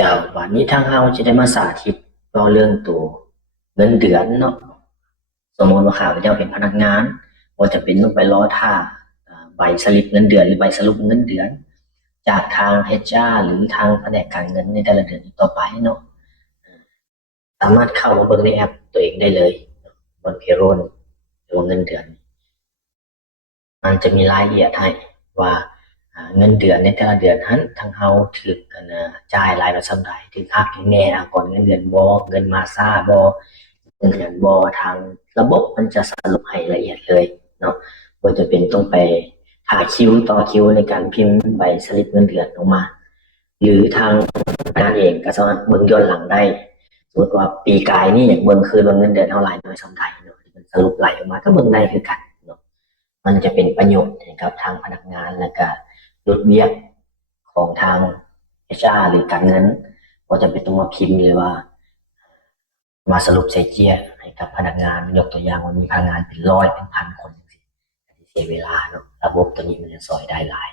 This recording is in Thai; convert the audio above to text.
จากวันนี้ทางเราจะได้มาสาธิตก็เรื่องตัวเงินเดือนเนาะสมมติว่าข้าพเจ้าเป็นพนักงานว่าจะเป็นต้องไปรอท่าใบสลิปเงินเดือนหรือใบสรุปเงินเดือนจากทาง HR หรือทางแผนกการเงินในแต่ละเดือนต่อไปเนาะสามารถเข้ามาเบิ่งในแอปตัวเองได้เลยบนเพโรลหรือว่าเงินเดือนมันจะมีรายละเอียดให้ว่าเงินเดือนในแต่ละเดือนนั้นทางเราถือกันจ่ายรายละส่ำใดถือค่าแน่ก่อนเงินเดือนบ่เงินมาซ่าบ่เงินเดือนบ่ทางระบบมันจะสรุปให้ละเอียดเลยเนาะว่าจะเป็นต้องไปหาคิวต่อคิวในการพิมพ์ใบสลิปเงินเดือนออกมาหรือทางงานเองก็สามารถเบิ่งย้อนหลังได้สมมติว่าปีกายนี่อย่างเบิ่งคือเงินเดือนเท่าไหร่โดยส่ำใดเนาะมันสรุปไหลออกมาก็เบิ่งได้คือกันเนาะมันจะเป็นประโยชน์กับทางพนักงานและก็ลดเบี้ยของทาง HR หรือการเงินก็จะเป็นต้องมาพิมพ์หรือว่ามาสรุปใส่เจียให้กับพนักงานยกตัวอย่างว่ามีพนักงานเป็นร้อยเป็นพันคนเสียเวลาเนาะระบบตัวนี้มันจะสอยได้หลาย